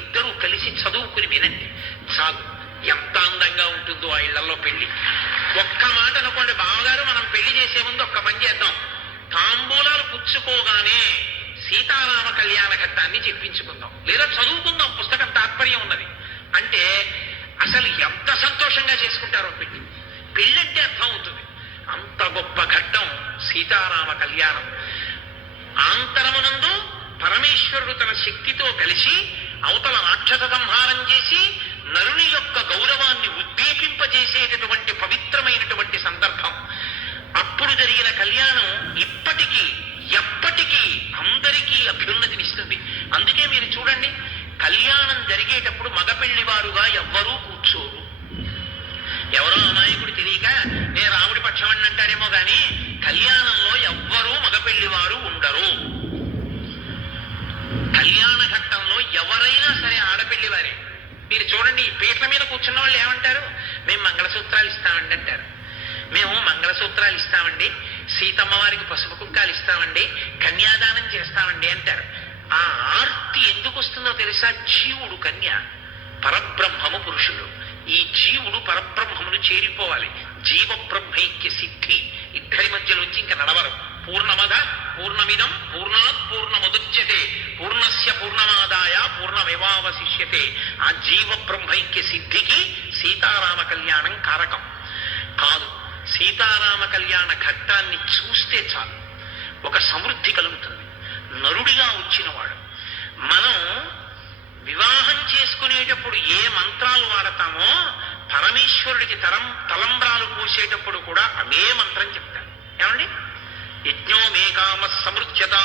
ఇద్దరూ కలిసి చదువుకుని వినండి చాలు. ఎంత అందంగా ఉంటుందో ఆ ఇళ్లలో పెళ్లి. ఒక్క మాట అనుకోండి, బావగారు మనం పెళ్లి చేసే ముందు ఒక్క పని చేద్దాం, తాంబూలాలు పుచ్చుకోగానే సీతారామ కళ్యాణ ఘట్టాన్ని చెప్పించుకుందాం, లేదా చదువుకుందాం, పుస్తకం తాత్పర్యం ఉన్నది అంటే అసలు ఎంత సంతోషంగా చేసుకుంటారో పెళ్లి. పెళ్ళంటే అర్థం అవుతుంది. అంత గొప్ప ఘట్టం సీతారామ కళ్యాణం. ఆంతరమునందు పరమేశ్వరుడు తన శక్తితో కలిసి అవతల రాక్షస సంహారం చేసి నరుని యొక్క గౌరవాన్ని ఉద్దీపింపజేసేటటువంటి పవిత్రమైనటువంటి సందర్భం. అప్పుడు జరిగిన కళ్యాణం ఇప్పటికీ ఎప్పటికీ అందరికీ అభ్యున్నతినిస్తుంది. అందుకే మీరు చూడండి, కళ్యాణం జరిగేటప్పుడు మగపెళ్లి వారుగా ఎవ్వరూ కూర్చోరు. ఎవరో అమాయకుడు తెలియక నేను రాముడి పక్షం అంటారేమో గాని కళ్యాణంలో ఎవ్వరూ మగపెళ్లి వారు ఉండరు. కళ్యాణ ఘట్టంలో ఎవరైనా సరే ఆడపెళ్లి వారే. మీరు చూడండి, ఈ పీటల మీద కూర్చున్న వాళ్ళు ఏమంటారు? మేము మంగళసూత్రాలు ఇస్తామండి అంటారు. మేము మంగళసూత్రాలు ఇస్తామండి, సీతమ్మ వారికి పసుపు కుంకాలు ఇస్తామండి, కన్యాదానం చేస్తామండి అంటారు. ఆ ఆర్తి ఎందుకు వస్తుందో తెలుసా? జీవుడు కన్య, పరబ్రహ్మము పురుషుడు. ఈ జీవుడు పరబ్రహ్మమును చేరిపోవాలి. జీవ బ్రహ్మైక్య సిద్ధి ఇద్దరి మధ్యలోంచి ఇంకా నడవరు. పూర్ణమద పూర్ణమిదం పూర్ణాత్ పూర్ణముదచ్యతే పూర్ణస్య పూర్ణమాదాయ పూర్ణమేవావశిష్యతే. ఆ జీవ బ్రహ్మైక్య సిద్ధికి సీతారామ కళ్యాణం కారకం కాదు. సీతారామ కళ్యాణ ఘట్టాన్ని చూస్తే చాలు ఒక సమృద్ధి కలుగుతుంది. నరుడిగా వచ్చినవాడు. మనం వివాహం చేసుకునేటప్పుడు ఏ మంత్రాలు వాడతామో పరమేశ్వరుడికి తలంబ్రాలు పూసేటప్పుడు కూడా అవే మంత్రం చెప్తారు. ఏమండి? యజ్ఞో మే కామ సమృద్ధ్యత